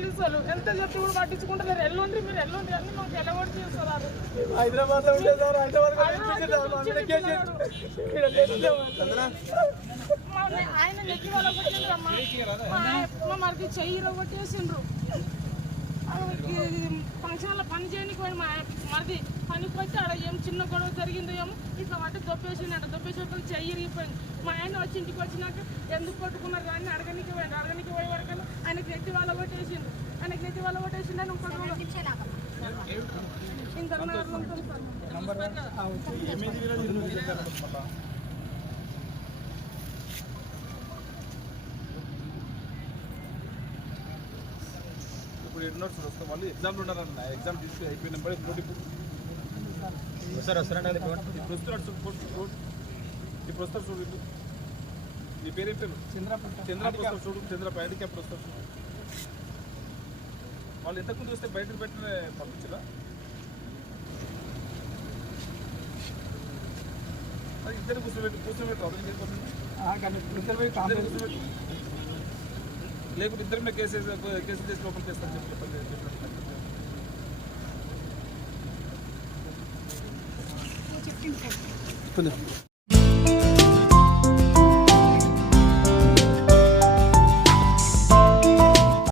మీరు ఎల్లుండి అని మాకు ఎలగొట్టి చేస్తున్నారు. హైదరాబాద్లో ఉండే సార్ హైదరాబాద్లో ఇప్పించారు సార్. మా మీద కేసు చేసి- ఇక్కడ లేచినాము సార్. మా నే- ఆయన నెక్కి వాళ్ళ కొట్టిండ్రు అమ్మా మా ఆయ- మా మరికి చెయ్యి కొట్టేసిండ్రు ఫంక్షన్లో పని చేయడానికి పోయిన మా మరిది పనికి వచ్చి ఆడ ఏం చిన్న గొడవ జరిగిందో ఏమో ఇట్లా పట్టి దొప్పేసిండట దొప్పేసి చెయ్యి ఇరిగిపోయింది. మా ఆయన వచ్చి ఇంటికి వచ్చినాక ఎందుకు కొట్టుకున్నారు కానీ అడగనికి పోయింది అడగనికి పోయే వరకు ఆయనకి నెత్తి వాళ్ళ కొట్టేసిండు ఆయనకి నెత్తి వాళ్ళ ఇంకొక ఇప్పుడు ఎన్నో వస్తాం మళ్ళీ ఎగ్జామ్లు ఉన్నారన్న ఎగ్జామ్ తీసుకుని అయిపోయిన ఇప్పుడు సార్ వస్తున్నాడు ఇప్పుడు వస్తున్నాడు. ఇప్పుడు వస్తారు చూడు వీళ్ళు. నీ పేరు ఏం పేరు చంద్రపు చూడు చంద్ర బయటికి ఎప్పుడు వస్తారు చూడు. వాళ్ళు ఎంతకుముందు వస్తే బయటకు పెట్టిన పంపించరా అది ఇద్దరు కూర్చోబెట్టి కూర్చోబెట్టి. ఇద్దరు కూర్చోబెట్టి. లేకుంటే ఇద్దరు మీద కేసు కేసు చేసి లోపలికి వేస్తాను చెప్పి చెప్పండి